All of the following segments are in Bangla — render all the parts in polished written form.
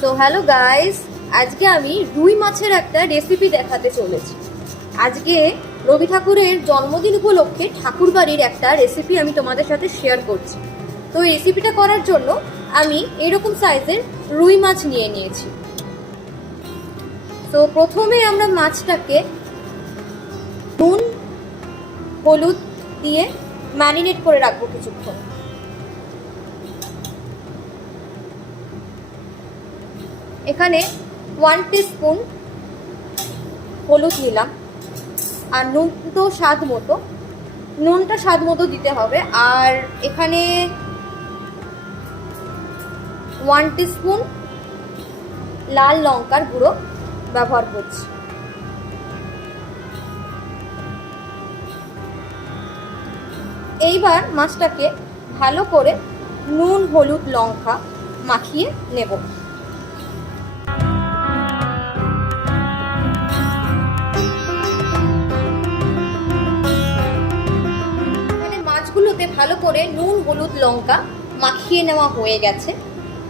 সো হ্যালো গাইস, আজকে আমি রুই মাছের একটা রেসিপি দেখাতে চলেছি। আজকে রবি ঠাকুরের জন্মদিন উপলক্ষে ঠাকুরবাড়ির একটা রেসিপি আমি তোমাদের সাথে শেয়ার করছি। তো এই রেসিপিটা করার জন্য আমি এরকম সাইজের রুই মাছ নিয়ে নিয়েছি। তো প্রথমে আমরা মাছটাকে নুন হলুদ দিয়ে ম্যারিনেট করে রাখবো কিছুক্ষণ। এখানে 1 টিস্পুন হলুদ নিলাম, আর নুনটা স্বাদ মতো দিতে হবে। আর এখানে 1 টিস্পুন লাল লঙ্কার গুঁড়ো ব্যবহার করছি। এইবার মাছটাকে ভালো করে নুন হলুদ লঙ্কা মাখিয়ে নেব। মাছগুলোতে ভালো করে নুন হলুদ লঙ্কা মাখিয়ে নেওয়া হয়ে গেছে।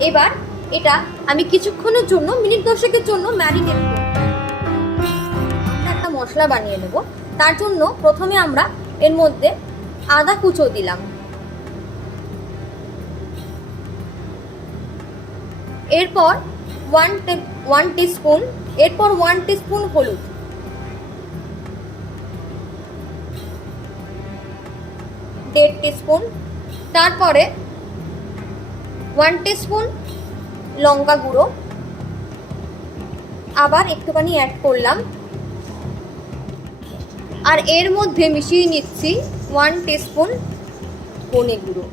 এবার এটা আমি কিছুক্ষণের জন্য মিনিট 10-এর জন্য ম্যারিনেট করব। একটা মশলা বানিয়ে নেব। তার জন্য প্রথমে আমরা এর মধ্যে আদা কুচো দিলাম, এরপর 1 টিস্পুন হলুদ, দেড় টিস্পুন, তারপরে 1 টিস্পুন লঙ্কা গুঁড়ো আবার একটুখানি অ্যাড করলাম, আর এর মধ্যে মিশিয়ে নিচ্ছি 1 টিস্পুন ধনে গুঁড়ো।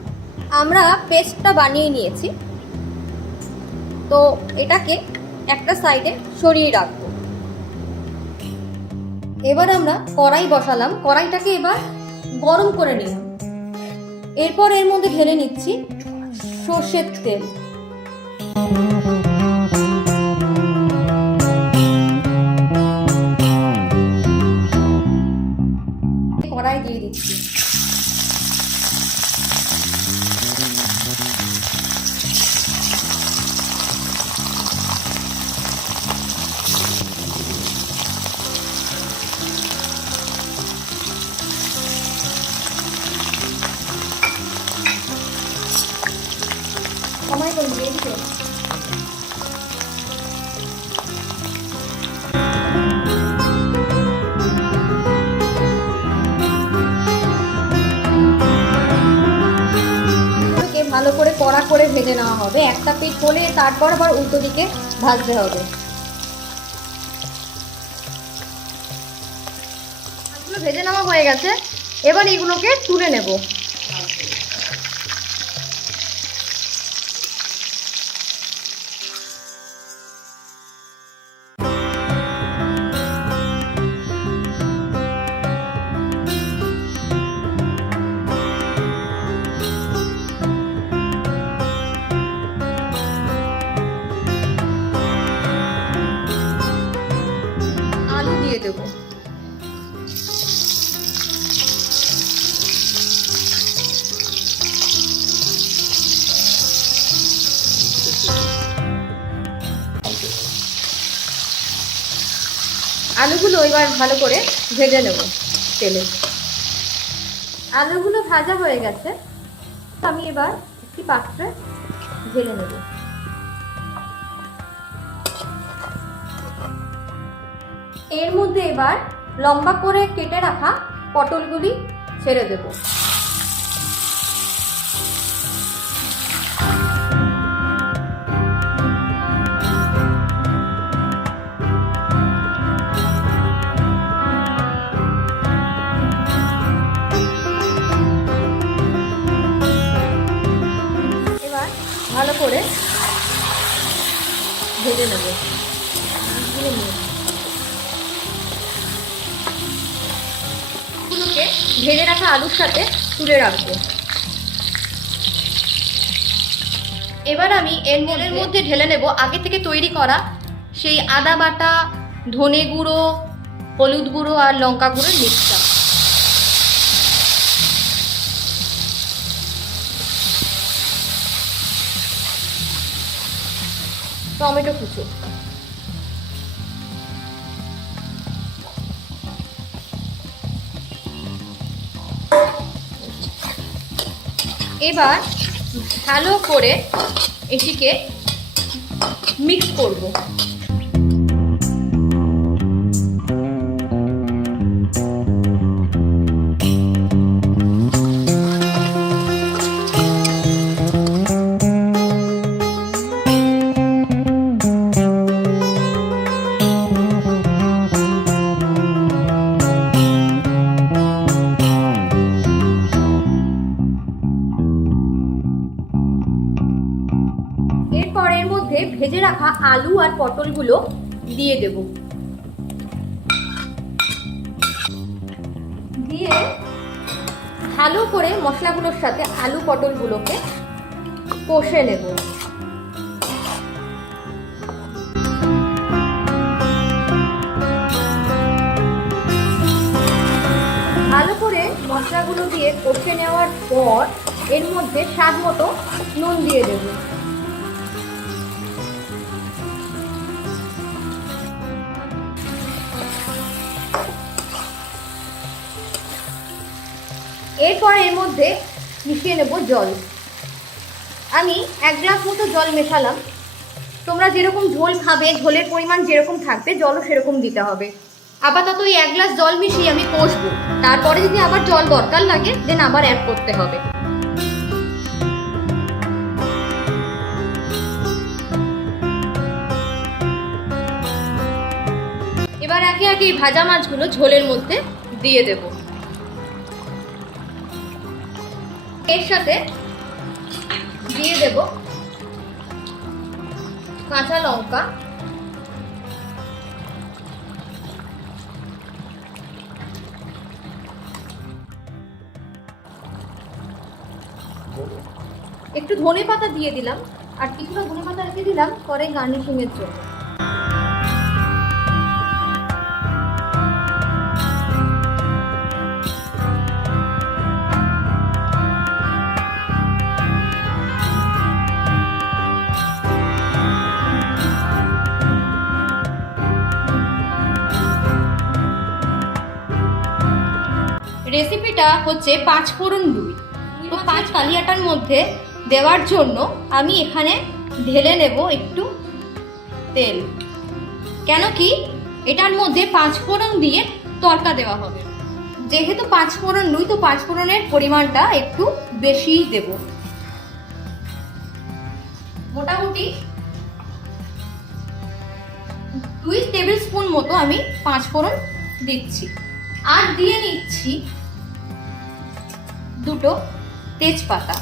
আমরা পেস্টটা বানিয়ে নিয়েছি, তো এটাকে একটা সাইডে সরিয়ে রাখবো। এবার আমরা কড়াই বসালাম, কড়াইটাকে এবার গরম করে নিলাম। এরপর এর মধ্যে ঢেলে নিচ্ছি সর্ষের তেল। কড়াই দিয়ে দিচ্ছি। ভালো করে কড়া করে ভেজে নেওয়া হবে। একটা পিঠ হলে তারপর আবার উল্টো দিকে ভাজতে হবে। মাছগুলো ভেজে নেওয়া হয়ে গেছে, এবার এগুলোকে তুলে নেব। দিয়ে দেব। আলুগুলো এবার ভালো করে ভেজে নেব তেলে। আলুগুলো ভাজা হয়ে গেছে, আমি এবার একটি পাত্রে ঢেলে নেব। এর মধ্যে এবার লম্বা করে কেটে রাখা পটলগুলি ছেড়ে দেব। এবার ভালো করে ভেজে নেব। ভেজে রাখা আলুর সাথে তুলে রাখবো। এবার আমি এর মধ্যে ঢেলে নেব আগে থেকে তৈরি করা সেই আদা বাটা, ধনে গুঁড়ো, হলুদ গুঁড়ো আর লঙ্কা গুঁড়োর মিক্সটা। তো টমেটো কুচো, এবার ভালো করে এটিকে মিক্স করব। এরপর এর মধ্যে ভেজে রাখা আলু আর পটলগুলো দিয়ে দেব। দিয়ে ভালো করে মশলাগুলোর সাথে আলু পটলগুলোকে কষে নেব। ভালো করে মশলাগুলো দিয়ে কষে নেওয়ার পর এর মধ্যে স্বাদ মতো নুন দিয়ে দেব। এরপর এর মধ্যে মিশিয়ে নেব জল। আমি 1 গ্লাস মতো জল মেশালাম। তোমরা যেরকম ঝোল খাবে, ঝোলের পরিমাণ যেরকম থাকবে জলও সেরকম দিতে হবে। আপাতত এই 1 গ্লাস জল মিশিয়ে আমি কষবো, তারপরে যদি আবার জল দরকার লাগে দেন আবার অ্যাড করতে হবে। এবার একে একে এই ভাজা মাছগুলো ঝোলের মধ্যে দিয়ে দেব। এর সাথে দিয়ে দেব কাঁচা লঙ্কা, একটু ধনে পাতা দিয়ে দিলাম, আর কিছুটা ধনে পাতা রেখে দিলাম পরে গার্নিশিং এর জন্য। রেসিপিটা হচ্ছে পাঁচফোড়ন রুই। তো 5 কালিয়াটার মধ্যে দেওয়ার জন্য আমি এখানে ঢেলে নেব একটু তেল। কেন কি এটার মধ্যে পাঁচফোড়ন দিয়ে তড়কা দেওয়া হবে। যেহেতু পাঁচফোড়ন রুই, তো পাঁচফোড়নের পরিমাণটা একটু বেশিই দেব। মোটামুটি 2 টেবিল স্পুন মতো আমি পাঁচফোড়ন দিচ্ছি। আর দিয়ে নিচ্ছি 2টো তেজপাতা।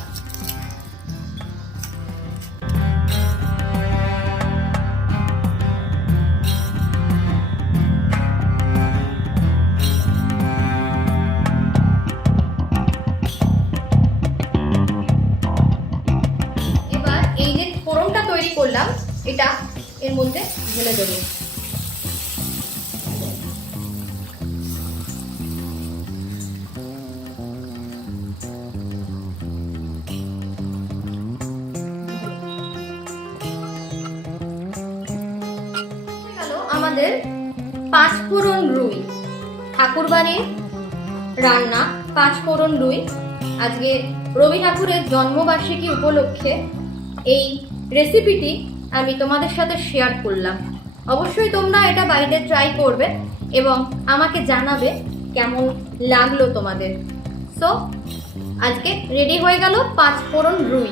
এবার এই যে ফোড়নটা তৈরি করলাম এটা এর মধ্যে ঢেলে দেবো। আমাদের পাঁচফোড়ন রুই, ঠাকুরবাড়ির রান্না পাঁচফোড়ন রুই। আজকে রবি ঠাকুরের জন্মবার্ষিকী উপলক্ষে এই রেসিপিটি আমি তোমাদের সাথে শেয়ার করলাম। অবশ্যই তোমরা এটা বাড়িতে ট্রাই করবে এবং আমাকে জানাবে কেমন লাগলো তোমাদের। সো আজকে রেডি হয়ে গেল পাঁচফোড়ন রুই।